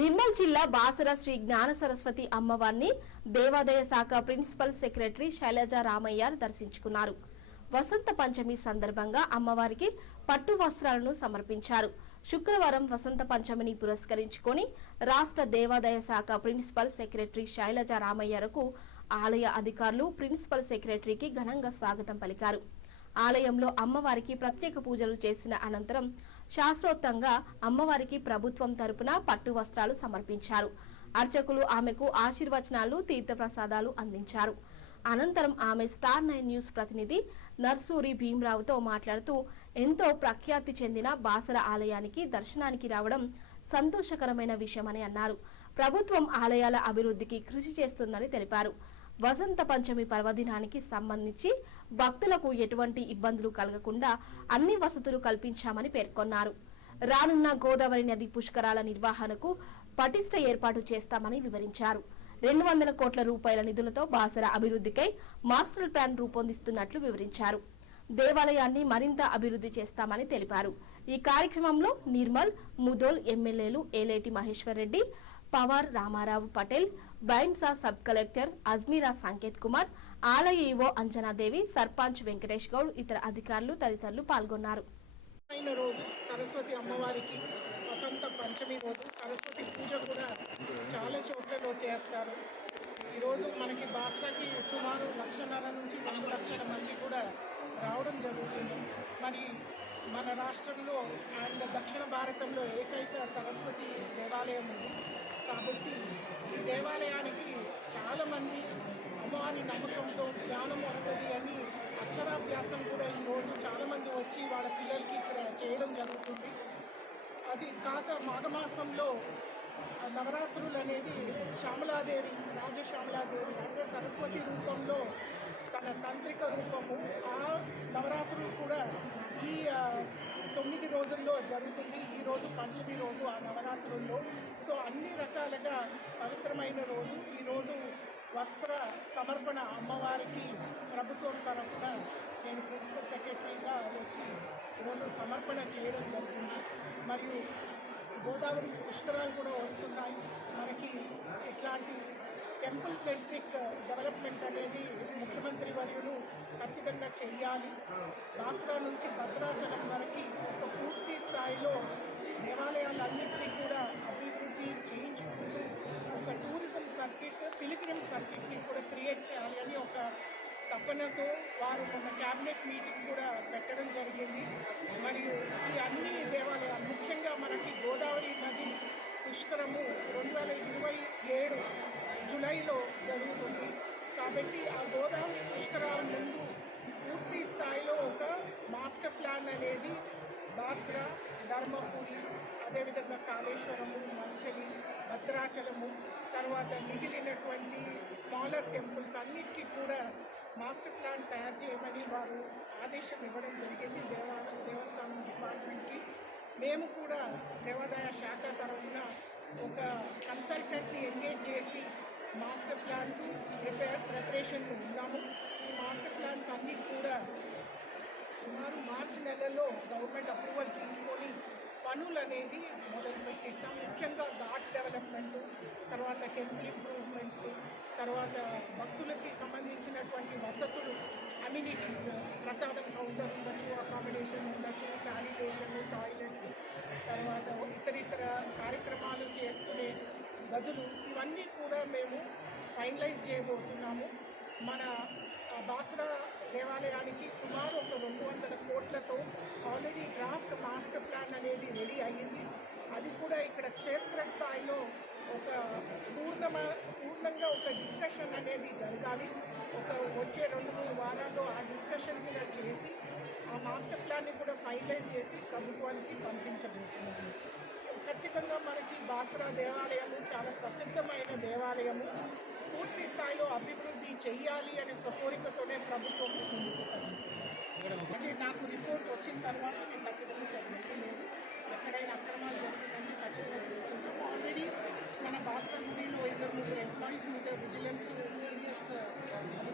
నిర్మల్ జిల్లా బాసర శ్రీ జ్ఞాన సరస్వతి అమ్మవారిని దేవాదాయ శాఖ ప్రిన్సిపల్ సెక్రటరీ శైలజ రామయ్య దర్శించుకున్నారు. వసంత పంచమి సందర్భంగా అమ్మవారికి పట్టు వస్త్రాలను సమర్పించారు. శుక్రవారం వసంత పంచమిని పురస్కరించుకొని రాష్ట్ర దేవాదాయ శాఖ ప్రిన్సిపల్ సెక్రటరీ శైలజ రామయ్యకు ఆలయ అధికారులు ప్రిన్సిపల్ సెక్రటరీకి ఘనంగా స్వాగతం పలికారు. ఆలయంలో అమ్మవారికి ప్రత్యేక పూజలు చేసిన అనంతరం శాస్త్రోక్తంగా అమ్మవారికి ప్రభుత్వం తరపున పట్టు వస్త్రాలు సమర్పించారు. అర్చకులు ఆమెకు ఆశీర్వచనాలు తీర్థప్రసాదాలు అందించారు. అనంతరం ఆమె స్టార్ 9 న్యూస్ ప్రతినిధి నర్సూరి భీమరావుతో మాట్లాడుతూ ఎంతో ప్రఖ్యాతి చెందిన బాసర ఆలయానికి దర్శనానికి రావడం సంతోషకరమైన విషయమని అన్నారు. ప్రభుత్వం ఆలయాల అభివృద్ధికి కృషి చేస్తుందని తెలిపారు. వసంత పంచమి పర్వదినానికి సంబంధించి భక్తులకు ఎటువంటి ఇబ్బందులు కలగకుండా అన్ని వసతులు కల్పించామని పేర్కొన్నారు. రానున్న గోదావరి నది పుష్కరాల నిర్వహణకు పటిష్ట ఏర్పాటు చేస్తామని వివరించారు. 200 కోట్ల రూపాయల నిధులతో బాసర అభివృద్ధికై మాస్టర్ ప్లాన్ రూపొందిస్తున్నట్లు వివరించారు. దేవాలయాన్ని మరింత అభివృద్ధి చేస్తామని తెలిపారు. ఈ కార్యక్రమంలో నిర్మల్, ముదోల్ ఎమ్మెల్యేలు ఏలేటి మహేశ్వర్ రెడ్డి, పవార్ రామారావు పటేల్, బైంసా సబ్ కలెక్టర్ అజ్మీరా సంకేత్ కుమార్, ఆలయ ఈవో అంజనాదేవి, సర్పంచ్ వెంకటేష్ గౌడ్, ఇతర అధికారులు తదితరులు పాల్గొన్నారు. రోజు సరస్వతి అమ్మవారికి వసంత పంచమి రోజు సరస్వతి పూజ కూడా చాలా చోట్లలో చేస్తారు. ఈరోజు మనకి బాసరకి సుమారు 1.5 నుంచి 2 లక్షల మంది కూడా రావడం జరుగుతుంది. మరి మన రాష్ట్రంలో అండ్ దక్షిణ భారతంలో ఏకైక సరస్వతి దేవాలయం ఉంది. కాబట్టి ఈ దేవాలయానికి చాలామంది అమ్మవారి నమ్మకంతో జ్ఞానం వస్తుంది అని అక్షరాభ్యాసం కూడా ఈరోజు చాలామంది వచ్చి వాళ్ళ పిల్లలకి ఇక్కడ చేయడం జరుగుతుంది. అది కాక మాఘమాసంలో నవరాత్రులు అనేది శ్యామలాదేవి, రాజశ్యామలాదేవి అంటే సరస్వతి రూపంలో తన తాంత్రిక రూపము, ఆ నవరాత్రులు కూడా ఈ 9 రోజుల్లో జరుగుతుంది. ఈరోజు పంచమి రోజు ఆ నవరాత్రుల్లో. సో అన్ని రకాలుగా పవిత్రమైన రోజు. ఈరోజు వస్త్ర సమర్పణ అమ్మవారికి ప్రభుత్వం తరఫున నేను ప్రిన్సిపల్ సెక్రటరీగా వచ్చి ఈరోజు సమర్పణ చేయడం జరిగింది. మరియు గోదావరి పుష్కరాలు కూడా వస్తున్నాయి. మనకి ఇట్లాంటి టెంపుల్ సెంట్రిక్ డెవలప్మెంట్ అనేది ముఖ్యమంత్రి వర్యులు ఖచ్చితంగా చెయ్యాలి. బాసరా నుంచి భద్రాచలం వరకు ఒక పూర్తి స్థాయిలో దేవాలయాలన్నింటినీ కూడా అభివృద్ధి చేయించుకుంటూ ఒక టూరిజం సర్కిట్, పిలిగ్రిమ్ సర్కిట్ని కూడా క్రియేట్ చేయాలి అని ఒక తపనతో వారు ఒక క్యాబినెట్ మీటింగ్ కూడా పెట్టడం జరిగింది. మరియు ఈ అన్ని దేవాలయాలు ముఖ్యంగా మనకి గోదావరి నది పుష్కరము 2027 జూలైలో జరుగుతుంది. కాబట్టి ఆ గోదావరి పుష్కరాల ముందు పూర్తి స్థాయిలో ఒక మాస్టర్ ప్లాన్ అనేది బాసరా, ధర్మపురి, అదేవిధంగా కాళేశ్వరము, మంథలి, భద్రాచలము, తర్వాత మిగిలినటువంటి స్మాలర్ టెంపుల్స్ అన్నిటికీ కూడా మాస్టర్ ప్లాన్ తయారు చేయమని వారు ఆదేశం ఇవ్వడం జరిగింది దేవస్థానం డిపార్ట్మెంట్కి. మేము కూడా దేవాదాయ శాఖ తరఫున ఒక కన్సల్టెంట్ని ఎంగేజ్ చేసి మాస్టర్ ప్లాన్స్ ప్రిపరేషన్లో ఉన్నాము. ఈ మాస్టర్ ప్లాన్స్ అన్నీ కూడా సుమారు మార్చి నెలలో గవర్నమెంట్ అప్రూవల్ తీసుకొని పనులు అనేది మొదలు పెట్టిస్తాం. ముఖ్యంగా ఘాట్ డెవలప్మెంటు, తర్వాత టెంపుల్ ఇంప్రూవ్మెంట్స్, తర్వాత భక్తులకి సంబంధించినటువంటి వసతులు, అమ్యూనిటీస్, ప్రసాదం కౌంటర్ ఉండొచ్చు, అకామిడేషన్ ఉండొచ్చు, శానిటేషన్, టాయిలెట్స్, తర్వాత ఇతరితర కార్యక్రమాలు చేసుకునే గదులు, ఇవన్నీ కూడా మేము ఫైనలైజ్ చేయబోతున్నాము. మన బాసరా దేవాలయానికి సుమారు ఒక 200 కోట్లతో ఆల్రెడీ డ్రాఫ్ట్ మాస్టర్ ప్లాన్ అనేది రెడీ అయ్యింది. అది కూడా ఇక్కడ క్షేత్రస్థాయిలో ఒక పూర్ణంగా ఒక డిస్కషన్ అనేది జరగాలి. ఒక వచ్చే 2-3 వారాల్లో ఆ డిస్కషన్ కూడా చేసి ఆ మాస్టర్ ప్లాన్ని కూడా ఫైనలైజ్ చేసి ప్రభుత్వానికి పంపించబోతున్నాము. ఖచ్చితంగా మనకి బాసరా దేవాలయము చాలా ప్రసిద్ధమైన దేవాలయము. పూర్తి స్థాయిలో అభివృద్ధి చెయ్యాలి అనే ఒక కోరికతోనే ప్రభుత్వం అంటే నాకు రిపోర్ట్ వచ్చిన తర్వాత నేను ఖచ్చితంగా చెప్పలేదు. ఎక్కడైనా అక్రమాలు జరుగుతుందని ఖచ్చితంగా తీసుకుంటాము. ఆల్రెడీ మన బాసరా మూవీలో 2 ఎంప్లాయీస్ మీద విజిలెన్స్ సీరియస్